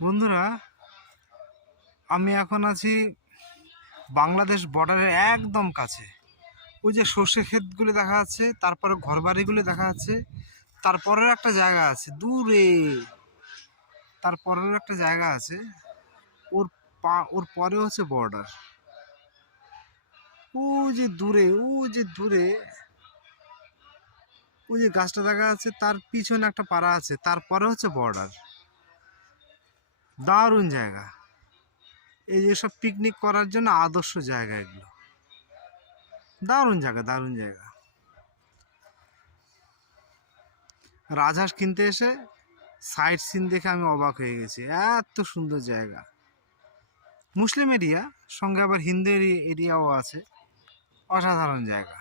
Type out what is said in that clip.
বন্ধুরা, আমি এখন আছি বাংলাদেশ বর্ডারের একদম কাছে। ওই যে সর্ষে ক্ষেতগুলি দেখা যাচ্ছে, তারপরে ঘরবাড়িগুলি দেখা যাচ্ছে, তারপরের একটা জায়গা আছে দূরে, তারপরের একটা জায়গা আছে, ওর পরে হচ্ছে বর্ডার। ও যে দূরে, ওই যে গাছটা দেখা যাচ্ছে, তার পিছনে একটা পাড়া আছে, তারপরে হচ্ছে বর্ডার। দারুণ জায়গা। এই যে সব পিকনিক করার জন্য আদর্শ জায়গা এগুলো। দারুণ জায়গা, দারুণ জায়গা। রাজহাঁস কিনতে এসে সাইট সিন দেখে আমি অবাক হয়ে গেছি, এত সুন্দর জায়গা। মুসলিম এরিয়া, সঙ্গে আবার হিন্দু এরিয়াও আছে। অসাধারণ জায়গা।